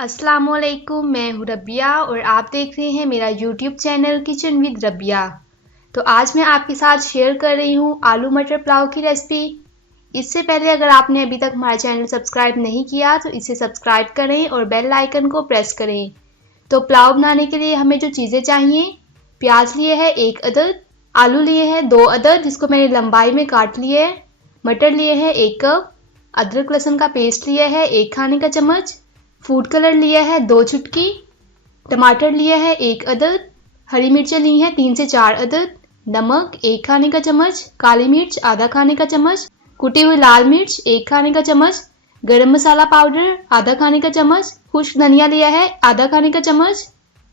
अस्सलामुअलैकुम, मैं हूँ रबिया और आप देख रहे हैं मेरा YouTube channel kitchen with Rabia. तो आज मैं आपके साथ शेयर कर रही हूँ आलू मटर पुलाव की रेसिपी। इससे पहले अगर आपने अभी तक हमारा चैनल सब्सक्राइब नहीं किया तो इसे सब्सक्राइब करें और बेल आइकन को प्रेस करें। तो पुलाव बनाने के लिए हमें जो चीज़ें चाहिए, प्याज लिए है 1 अदद, आलू लिए हैं 2 अदद जिसको मैंने लंबाई में काट लिया है, मटर लिए हैं 1 कप, अदरक लहसुन का पेस्ट लिया है 1 खाने का चम्मच, फूड कलर लिया है 2 चुटकी, टमाटर लिया है 1 अदद, हरी मिर्चें ली हैं 3 से 4 अदद, नमक 1 खाने का चम्मच, काली मिर्च आधा खाने का चम्मच, कुटी हुई लाल मिर्च 1 खाने का चम्मच, गरम मसाला पाउडर आधा खाने का चम्मच, खुश्क धनिया लिया है आधा खाने का चम्मच,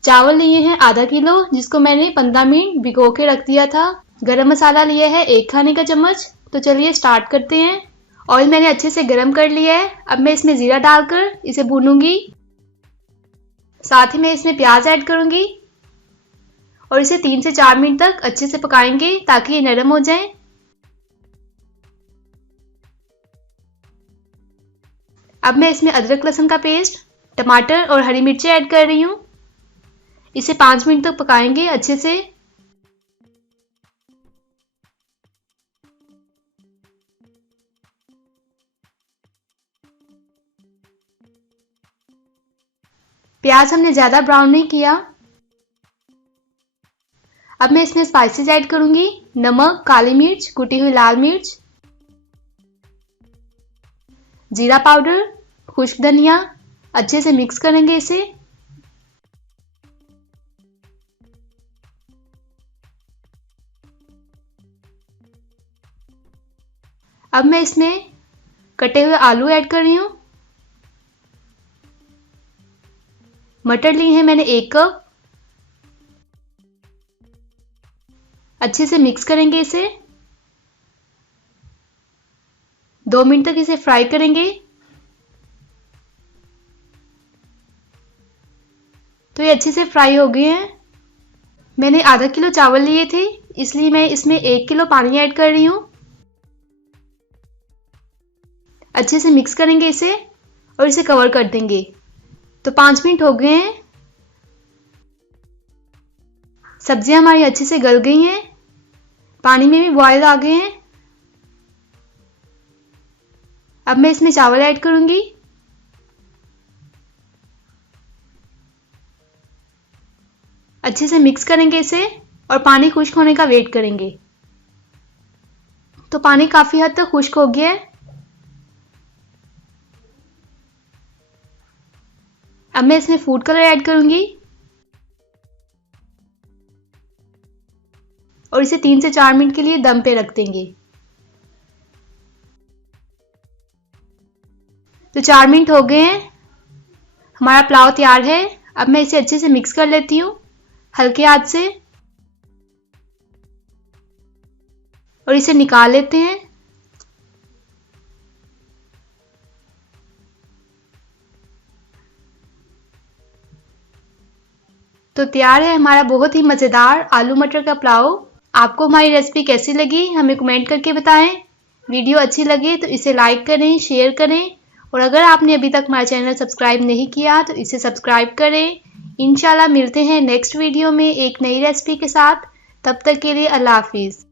चावल लिए हैं आधा किलो जिसको मैंने 15 मिनट भिगो के रख दिया था, गरम मसाला लिया है 1 खाने का चम्मच। तो चलिए स्टार्ट करते हैं। ऑयल मैंने अच्छे से गरम कर लिया है। अब मैं इसमें जीरा डालकर इसे भूनूंगी। साथ ही मैं इसमें प्याज ऐड करूंगी और इसे 3 से 4 मिनट तक अच्छे से पकाएंगे ताकि ये नरम हो जाए। अब मैं इसमें अदरक लहसुन का पेस्ट, टमाटर और हरी मिर्ची ऐड कर रही हूँ। इसे 5 मिनट तक पकाएंगे अच्छे से। प्याज हमने ज्यादा ब्राउन नहीं किया। अब मैं इसमें स्पाइसेस ऐड करूंगी, नमक, काली मिर्च, कुटी हुई लाल मिर्च, जीरा पाउडर, खुश्क धनिया। अच्छे से मिक्स करेंगे इसे। अब मैं इसमें कटे हुए आलू ऐड कर रही हूँ। मटर ली है मैंने 1 कप। अच्छे से मिक्स करेंगे इसे। 2 मिनट तक इसे फ्राई करेंगे। तो ये अच्छे से फ्राई हो गए हैं। मैंने आधा किलो चावल लिए थे इसलिए मैं इसमें 1 किलो पानी ऐड कर रही हूँ। अच्छे से मिक्स करेंगे इसे और इसे कवर कर देंगे। तो 5 मिनट हो गए हैं। सब्जियां हमारी अच्छे से गल गई हैं। पानी में भी बॉयल आ गए हैं। अब मैं इसमें चावल ऐड करूंगी। अच्छे से मिक्स करेंगे इसे और पानी खुश्क होने का वेट करेंगे। तो पानी काफी हद तक खुश्क हो गया है। अब मैं इसमें फूड कलर ऐड करूंगी और इसे 3 से 4 मिनट के लिए दम पे रख देंगे। तो 4 मिनट हो गए हैं। हमारा पुलाव तैयार है। अब मैं इसे अच्छे से मिक्स कर लेती हूँ हल्के हाथ से और इसे निकाल लेते हैं। तो तैयार है हमारा बहुत ही मज़ेदार आलू मटर का पुलाव। आपको हमारी रेसिपी कैसी लगी हमें कमेंट करके बताएं। वीडियो अच्छी लगे तो इसे लाइक करें, शेयर करें और अगर आपने अभी तक हमारा चैनल सब्सक्राइब नहीं किया तो इसे सब्सक्राइब करें। इंशाल्लाह मिलते हैं नेक्स्ट वीडियो में एक नई रेसिपी के साथ। तब तक के लिए अल्लाह हाफिज़।